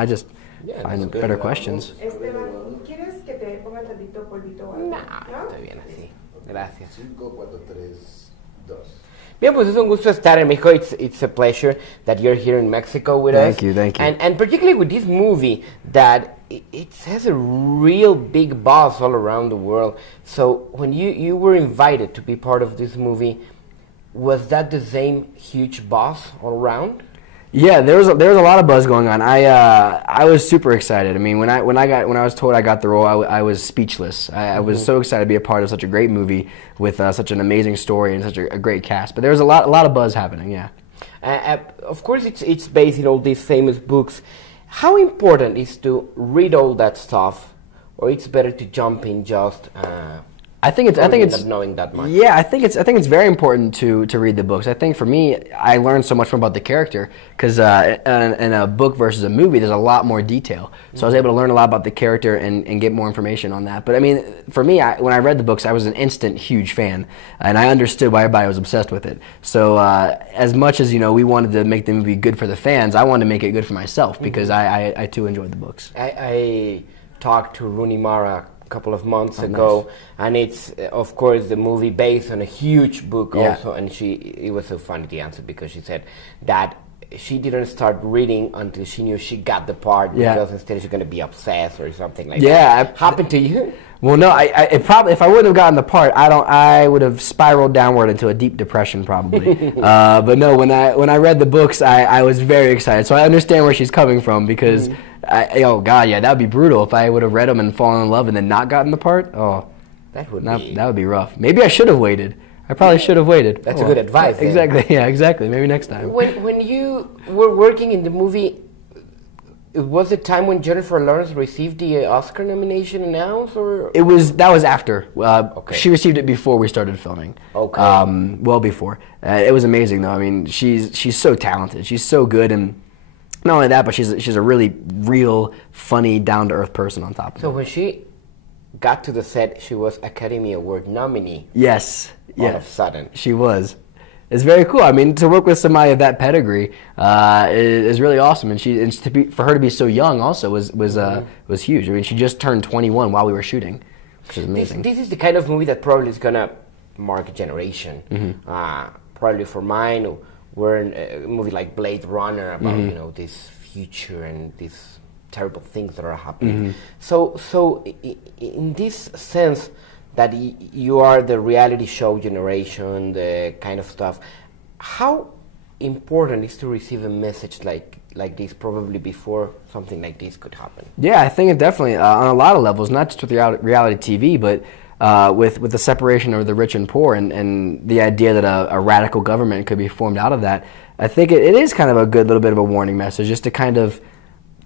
I just find better questions. Esteban, ¿quieres que te ponga tantito polvito o algo? No, estoy bien así. Gracias. 5, 4, 3, 2. Bien, pues es un gusto estar en Mexico. It's a pleasure that you're here in Mexico with us. Thank you. And particularly with this movie that it has a real big buzz all around the world. So when you were invited to be part of this movie, was that the same huge buzz all around? Yeah, there was a lot of buzz going on. I was super excited. I mean, when I was told I got the role, I was speechless. I was so excited to be a part of such a great movie with such an amazing story and such a great cast. But there was a lot of buzz happening. Yeah. Of course, it's based in all these famous books. How important is to read all that stuff, or it's better to jump in just? I think it's not knowing that much. Yeah, I think it's very important to read the books. I think for me, I learned so much more about the character because in a book versus a movie, there's a lot more detail. So I was able to learn a lot about the character and get more information on that. But I mean, for me, when I read the books, I was an instant huge fan, and I understood why everybody was obsessed with it. So as much as we wanted to make the movie good for the fans, I wanted to make it good for myself because I too enjoyed the books. I talked to Rooney Mara couple of months ago, nice. And it's of course the movie based on a huge book also, and it was so funny the answer because she said that she didn't start reading until she knew she got the part because instead she's going to be obsessed or something like that. Happened to you? Well, no, it probably, if I wouldn't have gotten the part, I would have spiraled downward into a deep depression probably. But no, when I read the books, I was very excited. So I understand where she's coming from because, oh God, yeah, that would be brutal if I would have read them and fallen in love and then not gotten the part. Oh, that would be rough. Maybe I should have waited. I probably should have waited. That's a good advice. Exactly. Yeah, exactly. Maybe next time. When you were working in the movie, was the time when Jennifer Lawrence received the Oscar nomination announced, or that was after. Okay. She received it before we started filming. Okay. Well before. It was amazing though. I mean, she's so talented. She's so good, and not only that, but she's a really real, funny, down to earth person on top of it. So when she got to the set, she was Academy Award nominee. Yes. All of a sudden. She was. It's very cool. I mean, to work with somebody of that pedigree is really awesome, and for her to be so young also was huge. I mean, she just turned 21 while we were shooting, which is amazing. This is the kind of movie that probably is gonna mark a generation. Probably for mine, we're in a movie like Blade Runner about this future and these terrible things that are happening. So in this sense, that you are the reality show generation, the kind of stuff. How important is to receive a message like this probably before something like this could happen? Yeah, I think it definitely, on a lot of levels, not just with reality TV, but with the separation of the rich and poor and the idea that a radical government could be formed out of that. I think it is kind of a good little bit of a warning message just to kind of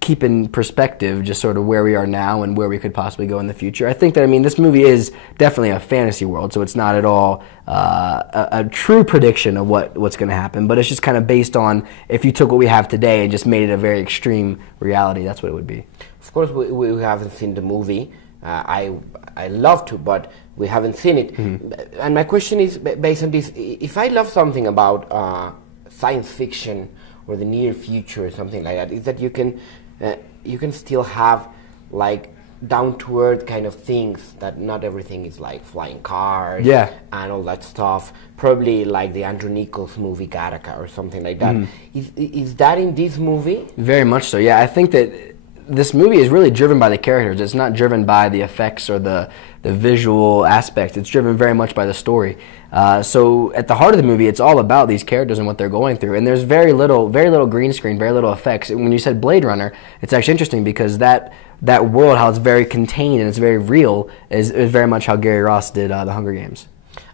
keep in perspective just sort of where we are now and where we could possibly go in the future. I think that, I mean, this movie is definitely a fantasy world, so it's not at all a true prediction of what's going to happen, but it's just kind of based on if you took what we have today and just made it a very extreme reality, that's what it would be. Of course, we haven't seen the movie. I love to, but we haven't seen it. And my question is based on this. If I love something about science fiction or the near future or something like that, is that you can still have like down-to-earth kind of things, that not everything is like flying cars and all that stuff. Probably like the Andrew Nichols movie Gattaca or something like that. Is that in this movie? Very much so, yeah. I think that this movie is really driven by the characters. It's not driven by the effects or the visual aspect. It's driven very much by the story. So at the heart of the movie, it's all about these characters and what they're going through. And there's very little green screen, very little effects. And when you said Blade Runner, it's actually interesting because that world, how it's very contained and it's very real, is very much how Gary Ross did The Hunger Games.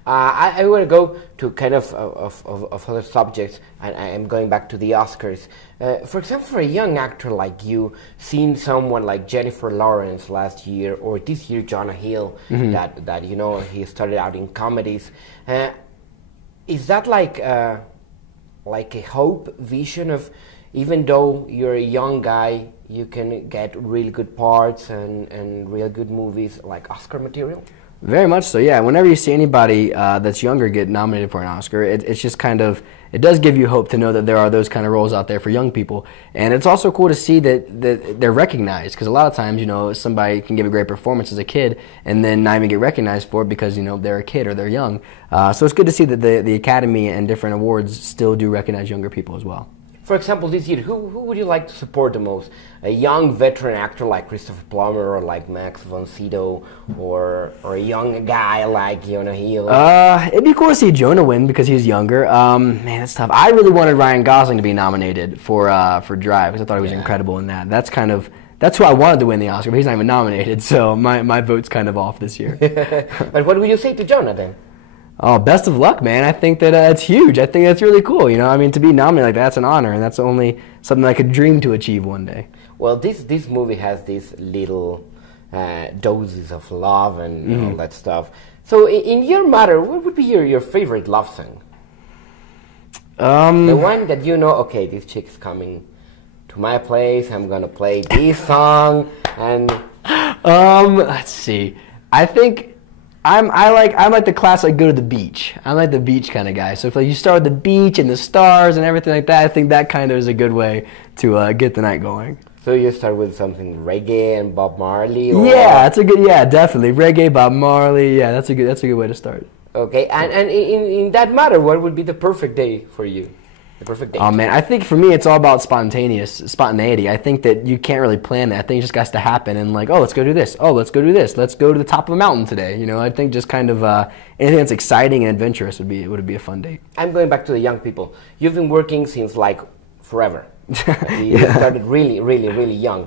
I want to go to kind of other subjects, and I am going back to the Oscars. For example, for a young actor like you, seeing someone like Jennifer Lawrence last year, or this year Jonah Hill, that he started out in comedies, is that like a hope vision of, even though you're a young guy, you can get really good parts and real good movies like Oscar material? Very much so, yeah. Whenever you see anybody that's younger get nominated for an Oscar, it's just kind of, it does give you hope to know that there are those kind of roles out there for young people. And it's also cool to see that they're recognized, because a lot of times, you know, somebody can give a great performance as a kid and then not even get recognized for it because, you know, they're a kid or they're young. So it's good to see that the Academy and different awards still do recognize younger people as well. For example, this year, who would you like to support the most? A young veteran actor like Christopher Plummer or like Max von Sydow, or a young guy like Jonah Hill? It'd be cool to see Jonah win because he's younger. Man, that's tough. I really wanted Ryan Gosling to be nominated for Drive because I thought he was incredible in that. That's who I wanted to win the Oscar, but he's not even nominated, so my vote's kind of off this year. But what would you say to Jonah then? Oh, best of luck, man. I think that it's huge. I think that's really cool. You know, I mean, to be nominated like that's an honor, and that's only something I could dream to achieve one day. Well, this movie has these little doses of love and all that stuff. So, in your matter, what would be your favorite love song? The one that you know, okay, this chick's coming to my place. I'm gonna play this song, and let's see. I think. I'm like the classic go to the beach. I'm like the beach kind of guy. So if like you start with the beach and the stars and everything like that, I think that kind of is a good way to get the night going. So you start with something reggae and Bob Marley? Or? Yeah, that's a good. Yeah, definitely reggae, Bob Marley. Yeah, that's a good way to start. Okay, and in that matter, what would be the perfect day for you? The perfect day. Oh man, I think for me it's all about spontaneity. I think that you can't really plan that. I think it just has to happen and like, oh, let's go do this. Oh, let's go do this. Let's go to the top of a mountain today. You know, I think just kind of anything that's exciting and adventurous would be a fun date. I'm going back to the young people. You've been working since like forever. You started really, really, really young.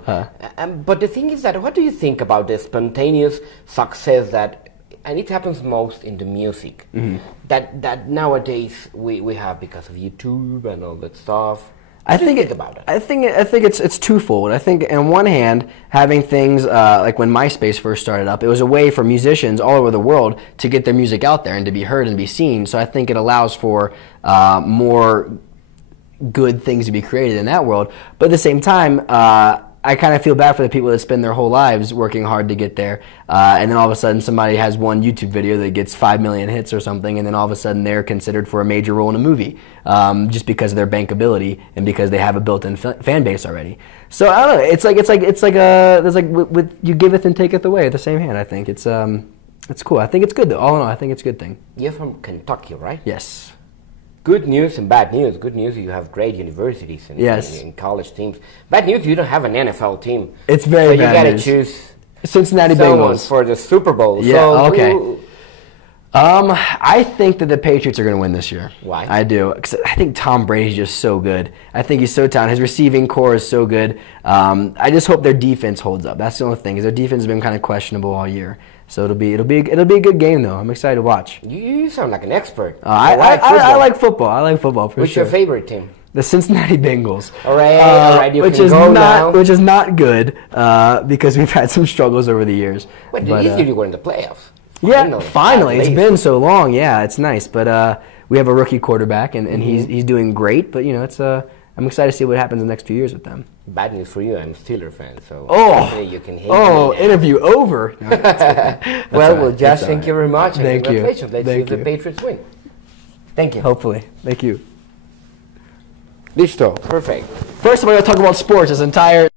But the thing is that, what do you think about the spontaneous success that? And it happens most in the music that nowadays we have because of YouTube and all that stuff. What do you think about it? I think it's twofold. I think on one hand, having things like when MySpace first started up, it was a way for musicians all over the world to get their music out there and to be heard and be seen. So I think it allows for more good things to be created in that world. But at the same time, I kind of feel bad for the people that spend their whole lives working hard to get there, and then all of a sudden somebody has one YouTube video that gets 5 million hits or something, and then all of a sudden they're considered for a major role in a movie just because of their bankability and because they have a built-in fan base already. So I don't know. There's like with you giveth and taketh away at the same hand. I think it's cool. I think it's good though. All in all, I think it's a good thing. You're from Kentucky, right? Yes. Good news and bad news. Good news, you have great universities and college teams. Bad news, you don't have an NFL team. It's very bad So you got to news. choose Cincinnati someone Bengals for the Super Bowl. Yeah, so okay. I think that the Patriots are going to win this year. Why? I do. 'Cause I think Tom Brady's just so good. I think he's so talented. His receiving core is so good. I just hope their defense holds up. That's the only thing. Is their defense has been kind of questionable all year. So it'll be a good game though. I'm excited to watch. You sound like an expert. I like football. I like football for What's sure. your favorite team? The Cincinnati Bengals. All right, you which can is go not now. which is not good because we've had some struggles over the years. But But, this year you were in the playoffs. yeah, finally. It's At least. been so long. Yeah, it's nice. But we have a rookie quarterback, and he's doing great. But, you know, it's I'm excited to see what happens in the next few years with them. Bad news for you, I'm a Steeler fan, so you can hate me now. Interview over. No, Well, all right. Josh, That's thank all you right. very much, and Thank you. congratulations. Let's see Thank if the you. Patriots win. Thank you. Hopefully. Thank you. Listo. Perfect. First of all, I'll talk about sports. This entire